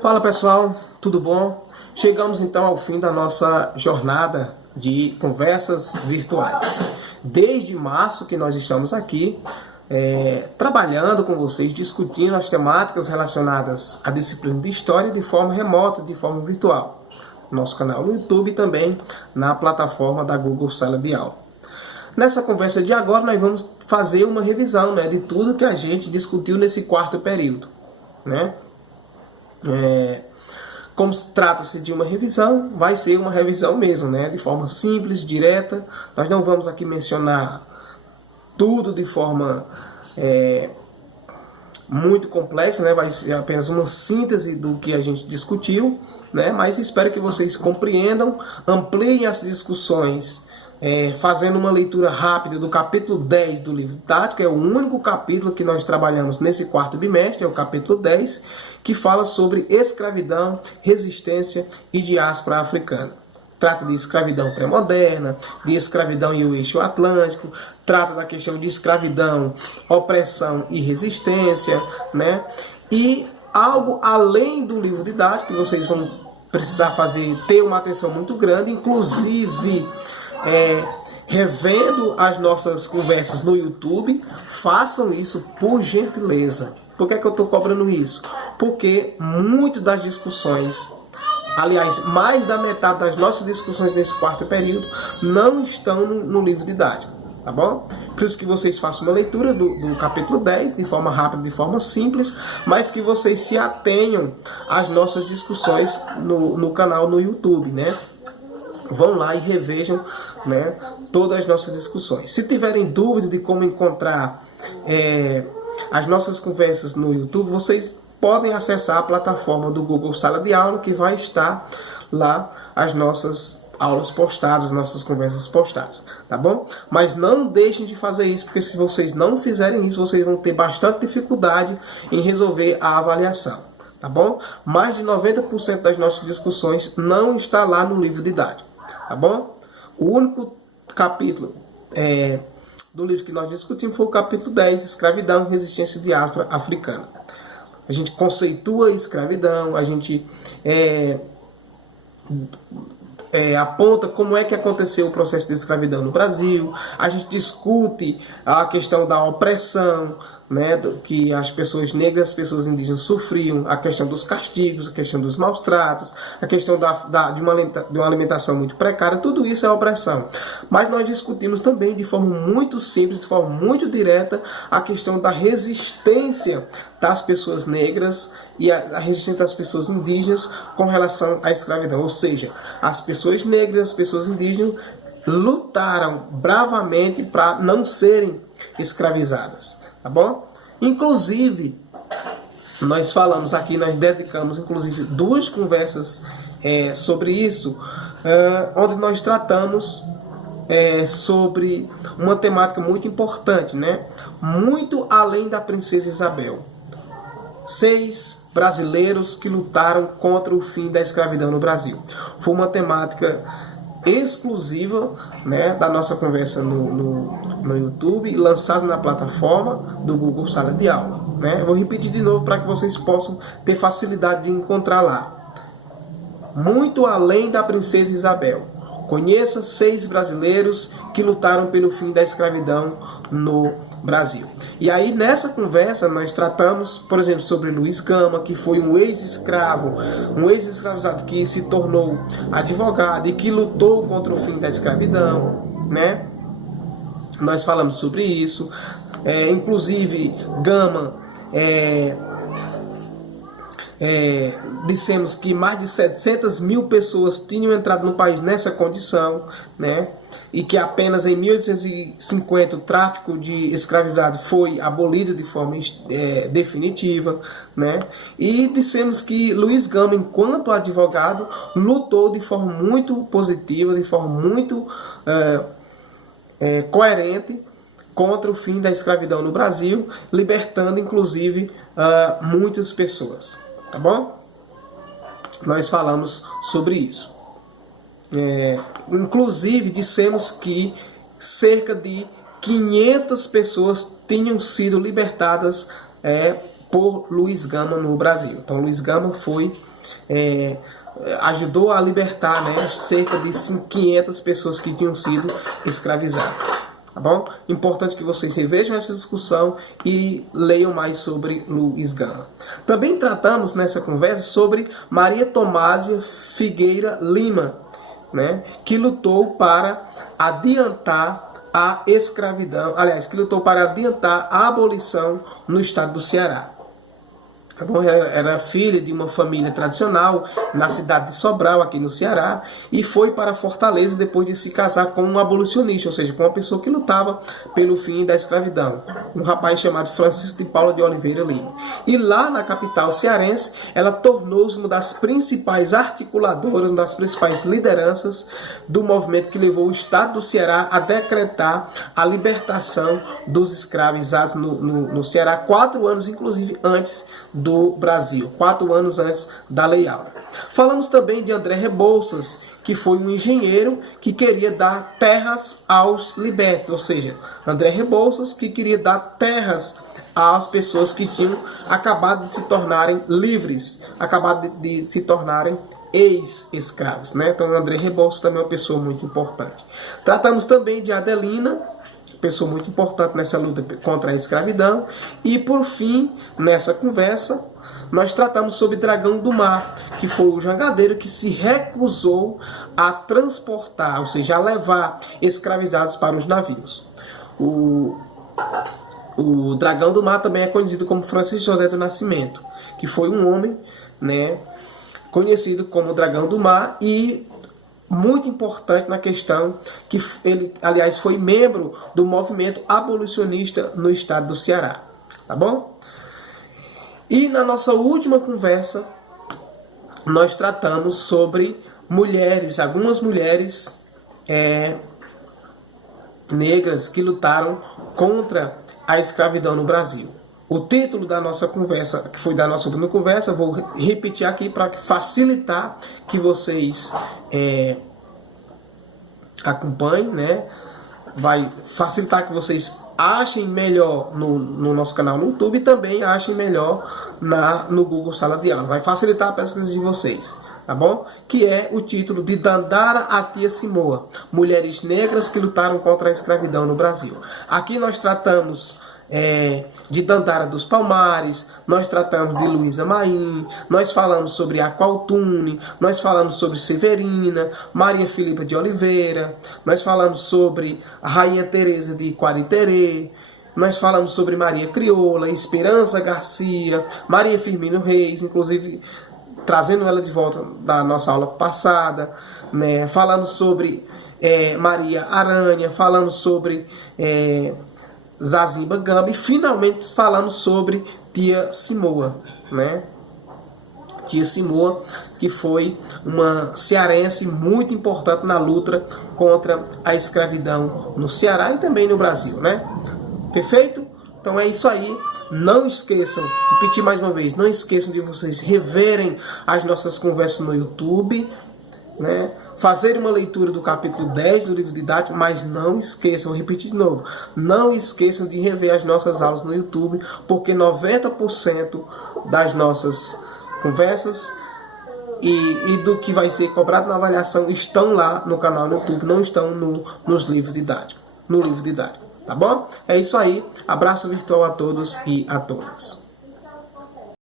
Fala pessoal, tudo bom? Chegamos então ao fim da nossa jornada de conversas virtuais. Desde março que nós estamos aqui trabalhando com vocês, discutindo as temáticas relacionadas à disciplina de História de forma remota, de forma virtual. Nosso canal no YouTube e também na plataforma da Google Sala de Aula. Nessa conversa de agora nós vamos fazer uma revisão, de tudo que a gente discutiu nesse quarto período. Como trata-se de uma revisão, vai ser uma revisão mesmo, de forma simples, direta. Nós não vamos aqui mencionar tudo de forma muito complexa, vai ser apenas uma síntese do que a gente discutiu, mas espero que vocês compreendam, ampliem as discussões, fazendo uma leitura rápida do capítulo 10 do livro didático. É o único capítulo que nós trabalhamos nesse quarto bimestre, é o capítulo 10, que fala sobre escravidão, resistência e diáspora africana. Trata de escravidão pré-moderna, de escravidão e o eixo atlântico, trata da questão de escravidão, opressão e resistência, E algo além do livro didático, que vocês vão precisar ter uma atenção muito grande, inclusive revendo as nossas conversas no YouTube. Façam isso por gentileza. Por que é que eu estou cobrando isso? Porque muitas das discussões, aliás, mais da metade das nossas discussões nesse quarto período não estão no livro didático, tá bom? Por isso que vocês façam uma leitura do capítulo 10 de forma rápida, de forma simples, mas que vocês se atenham às nossas discussões no canal no YouTube, Vão lá e revejam todas as nossas discussões. Se tiverem dúvida de como encontrar as nossas conversas no YouTube, vocês podem acessar a plataforma do Google Sala de Aula, que vai estar lá as nossas aulas postadas, as nossas conversas postadas, tá bom? Mas não deixem de fazer isso, porque se vocês não fizerem isso, vocês vão ter bastante dificuldade em resolver a avaliação, tá bom? Mais de 90% das nossas discussões não está lá no livro didático, tá bom? O único capítulo do livro que nós discutimos foi o capítulo 10, Escravidão, Resistência e Diáspora Africana. A gente conceitua a escravidão, a gente aponta como é que aconteceu o processo de escravidão no Brasil, a gente discute a questão da opressão, que as pessoas negras, as pessoas indígenas sofriam, a questão dos castigos, a questão dos maus tratos, a questão de uma alimentação muito precária. Tudo isso é opressão. Mas nós discutimos também de forma muito simples, de forma muito direta, a questão da resistência das pessoas negras e a resistência das pessoas indígenas com relação à escravidão. Ou seja, as pessoas negras, as pessoas indígenas lutaram bravamente para não serem escravizadas, tá bom? Inclusive, nós falamos aqui, nós dedicamos inclusive 2 conversas sobre isso, onde nós tratamos sobre uma temática muito importante, muito além da princesa Isabel. 6 brasileiros que lutaram contra o fim da escravidão no Brasil. Foi uma temática exclusiva da nossa conversa no YouTube, lançada na plataforma do Google Sala de Aula. Eu vou repetir de novo para que vocês possam ter facilidade de encontrar lá. Muito além da princesa Isabel. Conheça 6 brasileiros que lutaram pelo fim da escravidão no Brasil. E aí nessa conversa nós tratamos, por exemplo, sobre Luiz Gama, que foi um ex-escravo, um ex-escravizado que se tornou advogado e que lutou contra o fim da escravidão, Nós falamos sobre isso. Inclusive Gama dissemos que mais de 700 mil pessoas tinham entrado no país nessa condição, e que apenas em 1850 o tráfico de escravizado foi abolido de forma definitiva, e dissemos que Luiz Gama, enquanto advogado, lutou de forma muito positiva, de forma muito coerente contra o fim da escravidão no Brasil, libertando inclusive muitas pessoas. Tá bom? Nós falamos sobre isso. Inclusive, dissemos que cerca de 500 pessoas tinham sido libertadas por Luiz Gama no Brasil. Então Luiz Gama ajudou a libertar, né, cerca de 500 pessoas que tinham sido escravizadas. Tá bom? Importante que vocês revejam essa discussão e leiam mais sobre Luiz Gama. Também tratamos nessa conversa sobre Maria Tomásia Figueira Lima, né, que lutou para adiantar a escravidão, aliás, que lutou para adiantar a abolição no estado do Ceará. Era filha de uma família tradicional na cidade de Sobral, aqui no Ceará, e foi para Fortaleza depois de se casar com um abolicionista, ou seja, com uma pessoa que lutava pelo fim da escravidão, um rapaz chamado Francisco de Paula de Oliveira Lima. E lá na capital cearense, ela tornou-se uma das principais articuladoras, uma das principais lideranças do movimento que levou o estado do Ceará a decretar a libertação dos escravizados no Ceará, 4 anos, inclusive, antes do Brasil, 4 anos antes da Lei Áurea. Falamos também de André Rebouças, que foi um engenheiro que queria dar terras aos libertos, ou seja, André Rebouças que queria dar terras às pessoas que tinham acabado de se tornarem livres, acabado de se tornarem ex-escravos, né? Então André Rebouças também é uma pessoa muito importante. Tratamos também de Adelina, pessoa muito importante nessa luta contra a escravidão. E por fim, nessa conversa, nós tratamos sobre Dragão do Mar, que foi o jangadeiro que se recusou a transportar, ou seja, a levar escravizados para os navios. O Dragão do Mar também é conhecido como Francisco José do Nascimento, que foi um homem, né, conhecido como Dragão do Mar e muito importante na questão que ele, aliás, foi membro do movimento abolicionista no estado do Ceará. Tá bom? E na nossa última conversa, nós tratamos sobre mulheres, algumas mulheres negras que lutaram contra a escravidão no Brasil. O título da nossa conversa, que foi da nossa última conversa, vou repetir aqui para facilitar que vocês acompanhem, né? Vai facilitar que vocês achem melhor no nosso canal no YouTube e também achem melhor no Google Sala de Aula. Vai facilitar a pesquisa de vocês, tá bom? Que é o título de Dandara Atia Simoa, Mulheres Negras que Lutaram contra a Escravidão no Brasil. Aqui nós tratamos de Dandara dos Palmares, nós tratamos de Luísa Maim, nós falamos sobre Aqualtune, nós falamos sobre Severina, Maria Filipa de Oliveira, nós falamos sobre a Rainha Teresa de Quariterê, nós falamos sobre Maria Crioula, Esperança Garcia, Maria Firmino Reis, inclusive trazendo ela de volta da nossa aula passada, né? Falamos sobre Maria Aranha, falamos sobre Zazimba Gama e finalmente falamos sobre Tia Simoa, né? Tia Simoa, que foi uma cearense muito importante na luta contra a escravidão no Ceará e também no Brasil, né? Perfeito? Então é isso aí. Não esqueçam, repetir mais uma vez, não esqueçam de vocês reverem as nossas conversas no YouTube, né? Fazer uma leitura do capítulo 10 do livro didático, mas não esqueçam, vou repetir de novo, não esqueçam de rever as nossas aulas no YouTube, porque 90% das nossas conversas e do que vai ser cobrado na avaliação estão lá no canal no YouTube, não estão nos livros didáticos, no livro didático, tá bom? É isso aí, abraço virtual a todos e a todas.